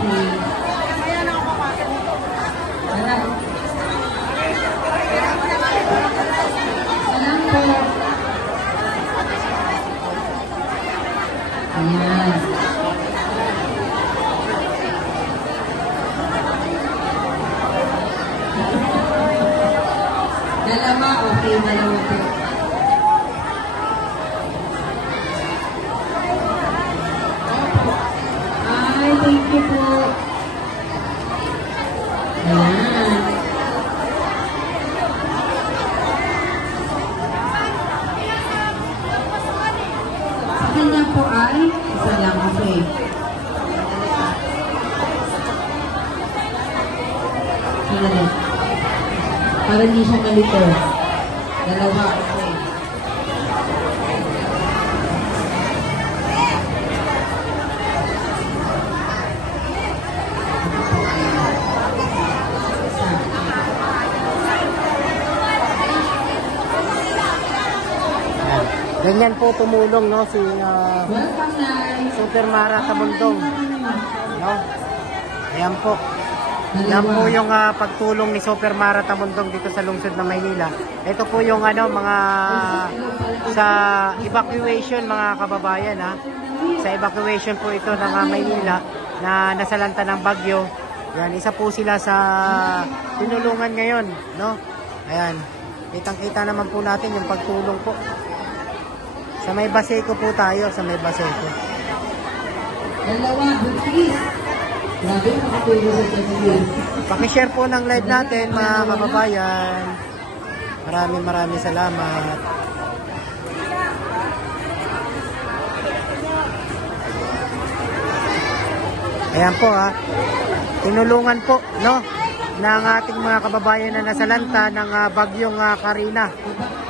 Okay. Alam. Alam po. Ayan. Dalawa, okay, dalawa po. Ay, thank you po. Ayan. Sa kanya po ay isa lang, okay. Sandali. Para hindi siya malito. Dalawa, okay. Ganyan po tumulong, no, si Welcome, Nay. Super Mara Tamundong, no? Ayan po. Yan po yung pagtulong ni Super Mara Tamundong dito sa lungsod ng Maynila. Ito po yung mga sa evacuation, mga kababayan, ha. Sa evacuation po ito ng Maynila na nasalanta ng bagyo. Yan, isa po sila sa tinulungan ngayon, no? Ayan. Kitang-kita naman po natin yung pagtulong po. Sa may Baseco po tayo, sa may Baseco. Dalawa, buntis. Grabe, makatulong sa kanila. Pakishare po ng live natin, mga kababayan. Maraming salamat. Ayan po, ha. Tinulungan po, no, ng ating mga kababayan na nasalanta ng bagyong Karina.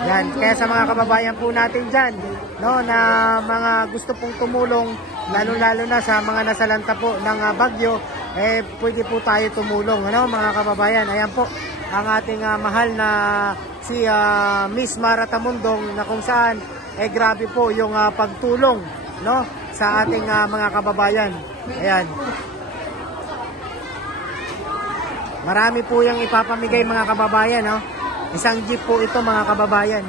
Yan, kaya sa mga kababayan po natin dyan, no, na mga gusto pong tumulong, lalo-lalo na sa mga nasalanta po ng bagyo, pwede po tayo tumulong, ano, mga kababayan. Ayan po, ang ating mahal na si Miss Mara Tamundong, na kung saan, grabe po yung pagtulong, no, sa ating mga kababayan. Ayan. Marami po yung ipapamigay, mga kababayan, no. Isang jeep po ito, mga kababayan.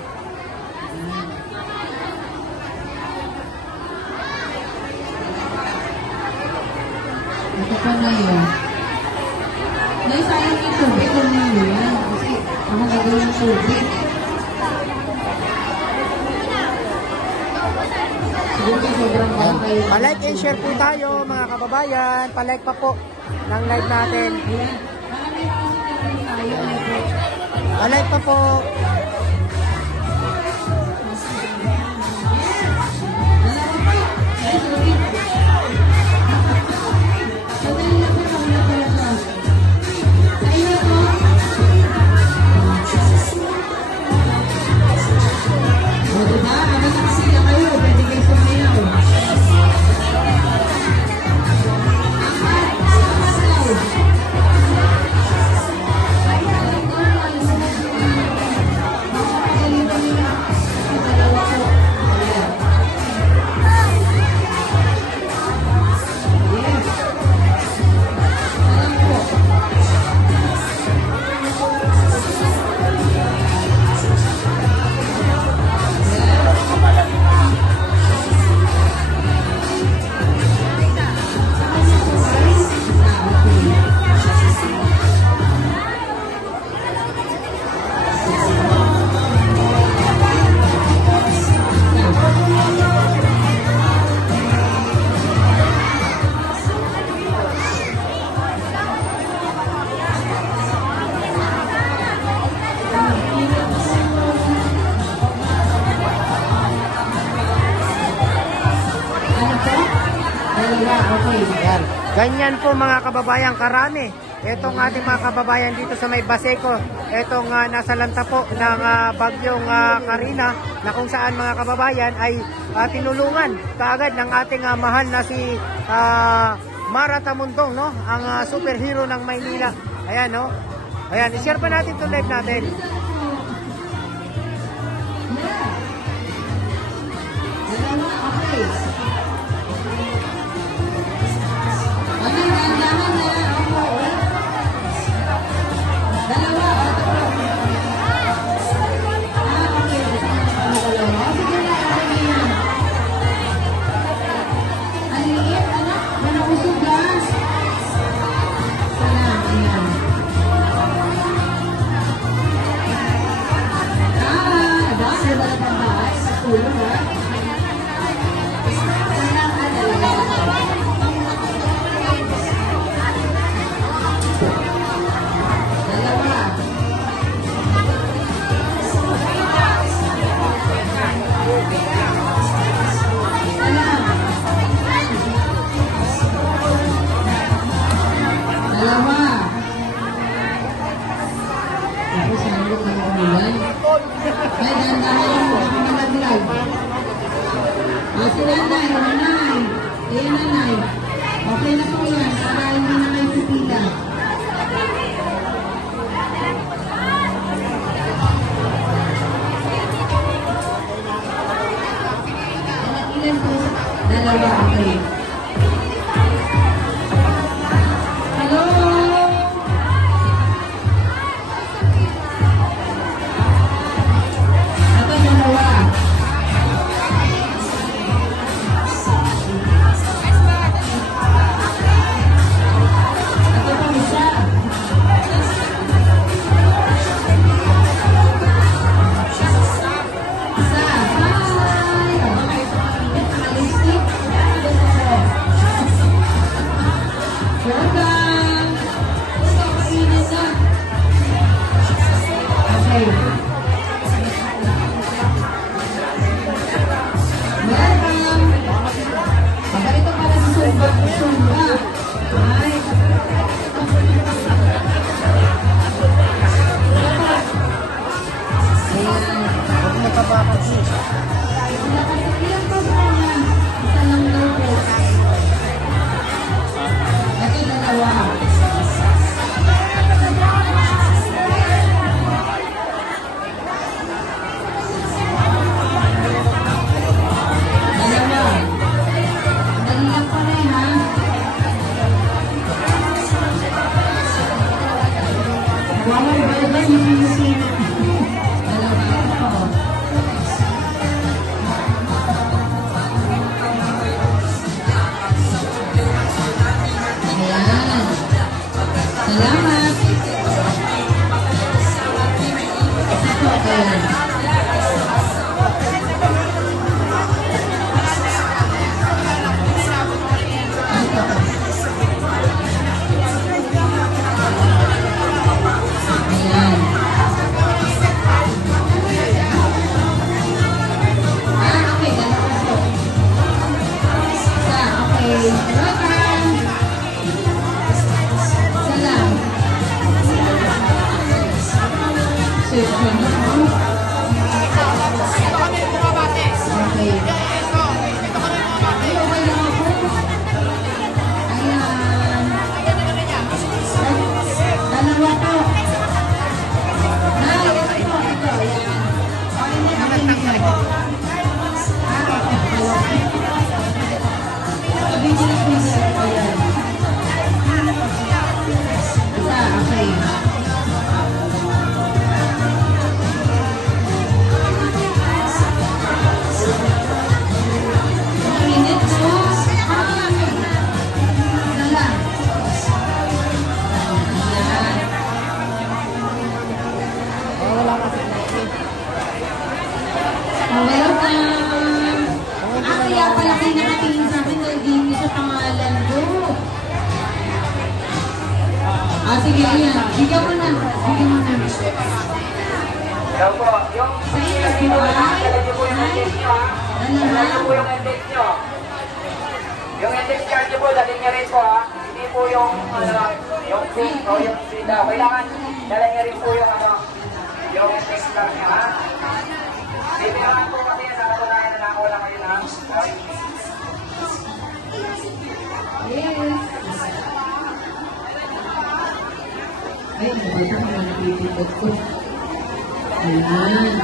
Ito pa na yun. Naisayang ito. Ito na yun. Kasi ako gagawin ng tubig. Siguro sobrang bakay. Pa-like and share po tayo, mga kababayan. Pa-like pa po ng live natin. Ayan. Marami po sinagawin tayo. Pa-like pa po. Yan. Ganyan po, mga kababayan, karami. Itong ating mga kababayan dito sa may Baseco, itong nasalanta po ng bagyong Karina, na kung saan, mga kababayan, ay tinulungan kaagad ng ating mahal na si Mara Tamundong, no? Ang superhero ng Maynila. Ayan, no? Ayan, i-share pa natin itong live natin. Okay. Ay, dandahan lang po kami nag-live. Si nanay, nanay. Ayan, nanay. Okay na po yan. Para hindi na kayo pipila. Ilan po? Dalawa. Okay. Hello? Ito, dalawa. Ito pa isa. Isa. Hi! Okay, ito kapitid. Naka-lipstick. Welcome! Ito, kainin na. Okay. Welcome! Baka ito pala si Sumba. Sumba. Ay. Ayan. Huwag mo tabakasi. Wala kasi ilang pa po niya. Isa lang daw po. Ito dalawa. Dalawa. Dali lang pa rin ha. Wala ba ba yung sino? Dalawa ito po. Ayan. Salamat. Ito, ayan. Ito. Ayan. Okay. Dalawa po. Isa, okay. Welcome. Salam. Session na po. Okay. Ay, okay lang ako. Ayan. Dalawa po. Nay, ito po. Ito, ayan. Okay na, okay na. Sabi ko na po siya. Ayan. Isa, okay. Mainit po. Isa lang. Ayan. Welcome! Kaya pala kayo nakatingin sa akin dahil di niyo sa pangalan ko. Sige, ayan. Bigyan mo na. Bigyan mo na. Daw po, yung Sa iyo, po ay? dala niyo po yung index nyo, ha? Dala niyo po Dalawa. yung index nyo. Yung index card niyo po, dali niyo rin po, ha? Hindi po yung, yung pink o yung sida. Kailangan, dala niyo rin po yung, yung index card niyo, ha? Bibigyan po kasi yan, sa katunayan na ako lang kayo, ha? Okay. Yes. Ay, nabasa ko na napipipot ko. Ayan.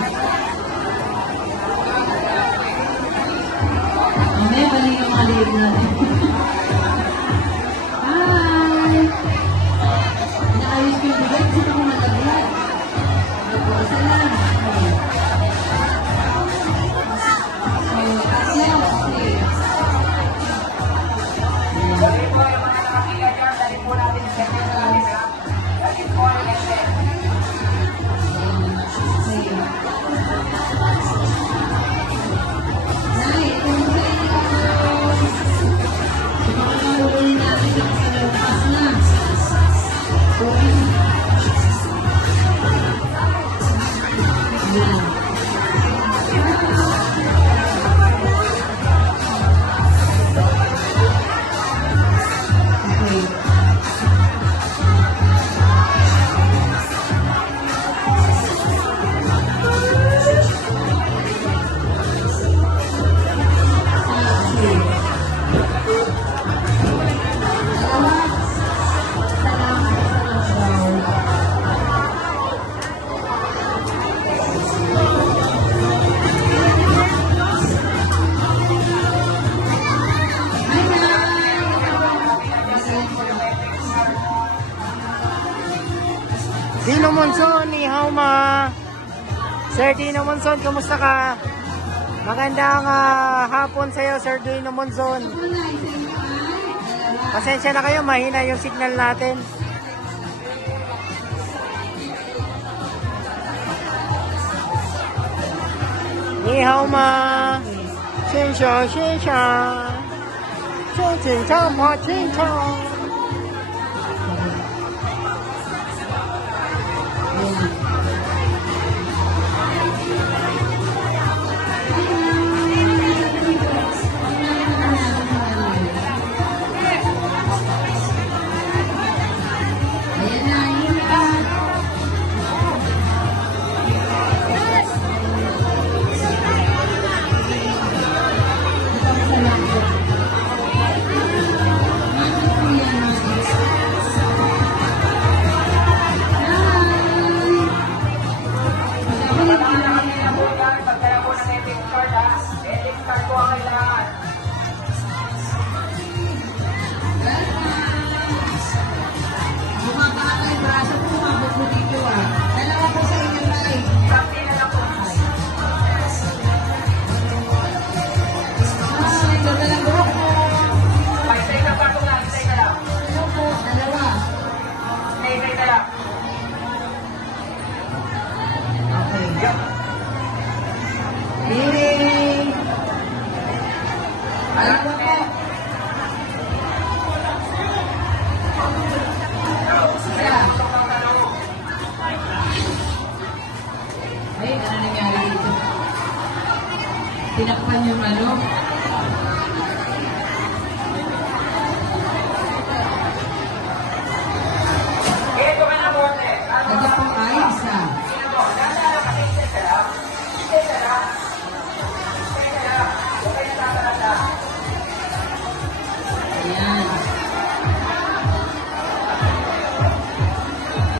Mamaya balik yung maliit natin. Hi! Naayos ko yung bigay kasi ako mataglat. Ako, isa lang. Okay. So, tatlo. Okay. Dali po yung mga nakakita dyan, dali po natin sa kanya sa amin, ha? Dali po yung index. Nay, kung sa inyo Dino Monson, ni Hauma. Sir Dino Monson, kumusta ka? Magandang hapon sa iyo, Sir Dino Monson. Pasensya na kayo, mahina yung signal natin. Ni Hauma. Xinxia, xinxia. Xinxia, ma xinxia. Tinakpan yung ano.